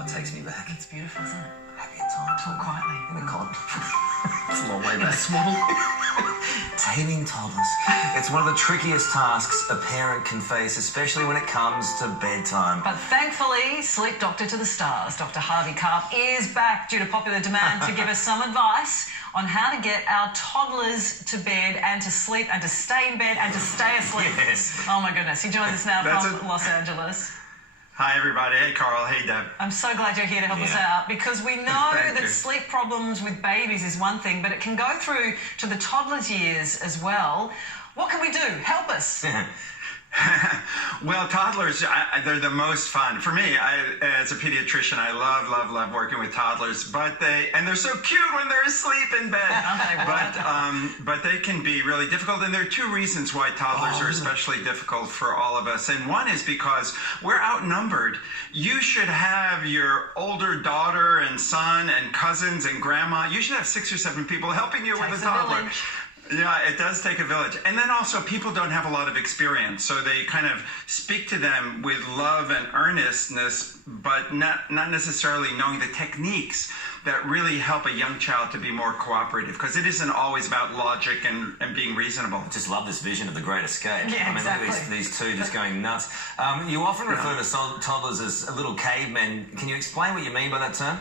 Oh, it takes me back. It's beautiful, isn't it? Happier time. Talk quietly. In the cot. It's a long way In the back. swaddle. Taming toddlers. It's one of the trickiest tasks a parent can face, especially when it comes to bedtime. But thankfully, sleep doctor to the stars, Dr. Harvey Karp, is back due to popular demand to give us some advice on how to get our toddlers to bed and to sleep and to stay in bed and to stay asleep. Yes. Oh my goodness. He joins us now from Los Angeles. Hi, everybody. Hey, Carl. Hey, Deb. I'm so glad you're here to help us out, because we know that sleep problems with babies is one thing, but it can go through to the toddler's years as well. What can we do? Help us. Well, toddlers, they're the most fun. For me, as a pediatrician, I love working with toddlers, but they're so cute when they're asleep in bed. But they can be really difficult, and there are two reasons why toddlers are especially difficult for all of us. And one is because we're outnumbered. You should have your older daughter and son and cousins and grandma. You should have 6 or 7 people helping you with a toddler. Yeah, it does take a village. And then also, people don't have a lot of experience, so they kind of speak to them with love and earnestness, but not necessarily knowing the techniques that really help a young child to be more cooperative, because it isn't always about logic and being reasonable. I just love this vision of the Great Escape. Yeah, I mean, exactly. look at these two just going nuts. You often refer to toddlers as little cavemen. Can you explain what you mean by that term?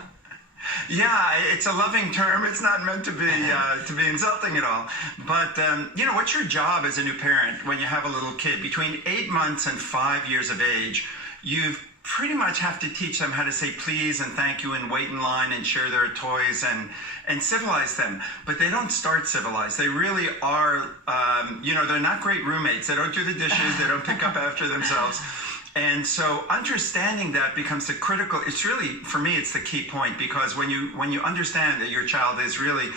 Yeah, it's a loving term. It's not meant to be insulting at all. But you know, what's your job as a new parent when you have a little kid between 8 months and 5 years of age? You pretty much have to teach them how to say please and thank you and wait in line and share their toys and civilize them. But they don't start civilized. They really are, you know, they're not great roommates. They don't do the dishes. They don't pick up after themselves. And so understanding that becomes the critical, it's really, for me, it's the key point, because when you understand that your child is really,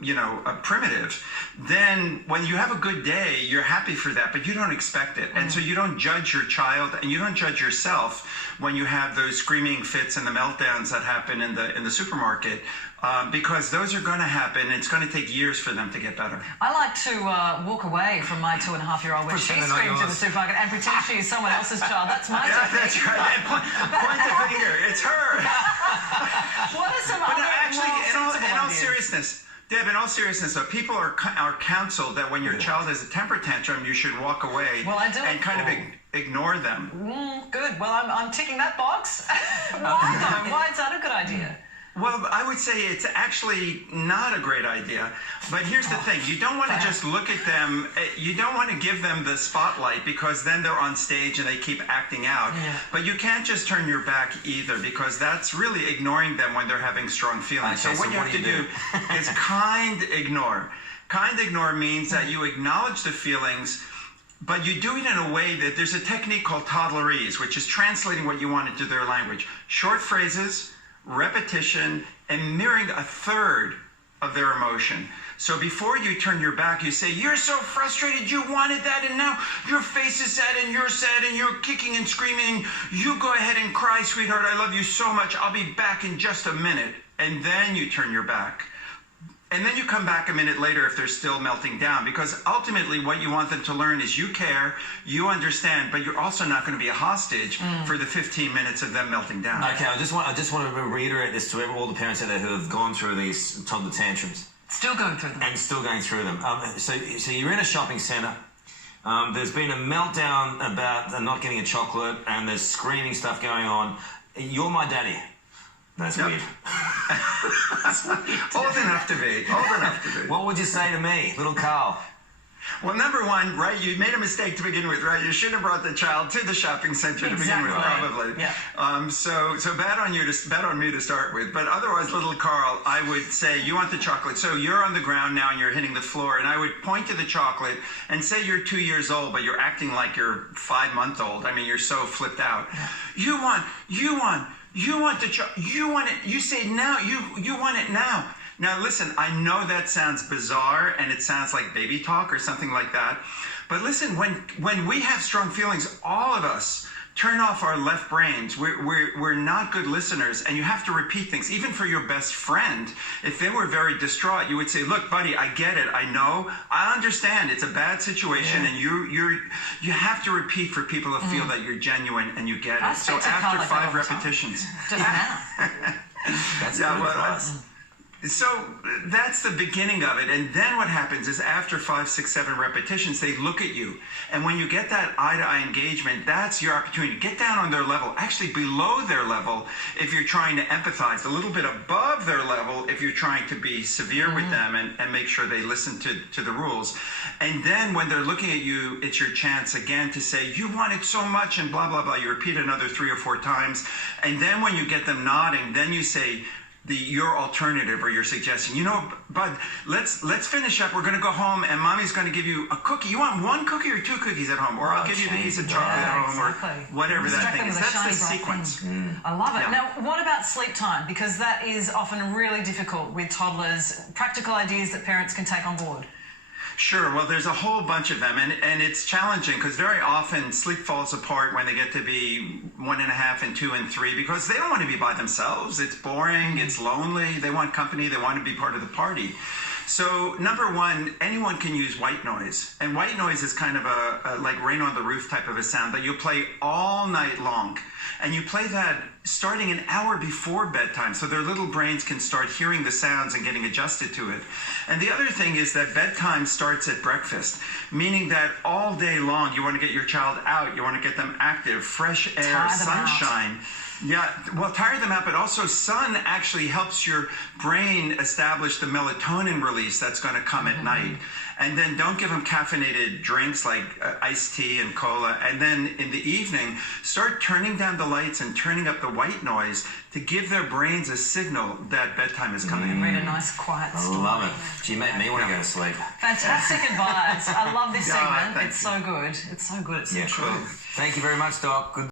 you know, primitive, then when you have a good day, you're happy for that, but you don't expect it. And so you don't judge your child, and you don't judge yourself when you have those screaming fits and the meltdowns that happen in the supermarket, because those are going to happen. It's going to take years for them to get better. I like to walk away from my 2.5-year-old when she screams in the supermarket and pretend she is someone else's child. That's my technique. That's right. Point the finger. It's her. What are some other in all seriousness, Deb, in all seriousness, though, people are counseled that when your child has a temper tantrum, you should walk away and kind of ignore them. Good. Well, I'm ticking that box. Why, though? Why is that a good idea? Well, I would say it's actually not a great idea. But here's the thing. You don't want to just look at them. You don't want to give them the spotlight, because then they're on stage and they keep acting out. Yeah. But you can't just turn your back either, because that's really ignoring them when they're having strong feelings. Okay, so what you have to do is kind ignore. Kind ignore means that you acknowledge the feelings, but you do it in a way that there's a technique called toddlerese, which is translating what you want into their language. Short phrases, repetition, and mirroring a third of their emotion. So before you turn your back, you say, you're so frustrated, you wanted that, and now your face is sad, and you're sad, and you're kicking and screaming. You go ahead and cry, sweetheart, I love you so much, I'll be back in just a minute. And then you turn your back. And then you come back a minute later if they're still melting down, because ultimately what you want them to learn is you care, you understand, but you're also not going to be a hostage for the 15 minutes of them melting down. Okay, I just want to reiterate this to all the parents out there who have gone through these toddler tantrums. Still going through them. And still going through them. So you're in a shopping centre. There's been a meltdown about not getting a chocolate, and there's screaming stuff going on. You're my daddy. That's weird. Old enough to be. Old enough to be. What would you say to me, little Carl? Well, number one, right, you made a mistake to begin with, right? You should have brought the child to the shopping center to begin with, probably. Yeah. So bad on you, bad on me to start with. But otherwise, little Carl, I would say, you want the chocolate. So you're on the ground now and you're hitting the floor, and I would point to the chocolate and say you're 2 years old, but you're acting like you're 5-month-old. I mean, you're so flipped out. You want the chocolate. You want it. You say now. You want it now. Now, listen, I know that sounds bizarre, and it sounds like baby talk or something like that. But listen, when we have strong feelings, all of us turn off our left brains. We're not good listeners, and you have to repeat things. Even for your best friend, if they were very distraught, you would say, look, buddy, I get it. I know. I understand. It's a bad situation, and you have to repeat for people to feel that you're genuine and you get it. So after 5 repetitions. Just now. That's good advice. So that's the beginning of it. And then what happens is after 5, 6, 7 repetitions, they look at you. And when you get that eye-to-eye engagement, that's your opportunity to get down on their level, actually below their level if you're trying to empathize, a little bit above their level if you're trying to be severe with them and make sure they listen to the rules. And then when they're looking at you, it's your chance again to say, you want it so much and blah, blah, blah. You repeat it another 3 or 4 times. And then when you get them nodding, then you say, your alternative or your suggestion. You know, Bud, let's finish up. We're going to go home, and Mommy's going to give you a cookie. You want 1 cookie or 2 cookies at home? Or I'll give you the piece of chocolate at home, or whatever that thing is. That's the sequence. I love it. Now, what about sleep time? Because that is often really difficult with toddlers. Practical ideas that parents can take on board. Sure. Well, there's a whole bunch of them, and it's challenging because very often sleep falls apart when they get to be 1.5 and 2 and 3 because they don't want to be by themselves. It's boring. It's lonely. They want company. They want to be part of the party. So number one, anyone can use white noise, and white noise is kind of a like rain on the roof type of a sound that you play all night long. And you play that starting an hour before bedtime so their little brains can start hearing the sounds and getting adjusted to it. And the other thing is that bedtime starts at breakfast, meaning that all day long you want to get your child out, you want to get them active, fresh air, sunshine. Yeah, well, tire them out, but also sun actually helps your brain establish the melatonin release that's going to come at night. And then don't give them caffeinated drinks like iced tea and cola. And then in the evening, start turning down the lights and turning up the white noise to give their brains a signal that bedtime is coming. Read a nice quiet story. I love it. You make me want to go to sleep. Fantastic advice. I love this segment. Thank It's so good. It's so good. It's so true. Cool. Thank you very much, Doc. Good.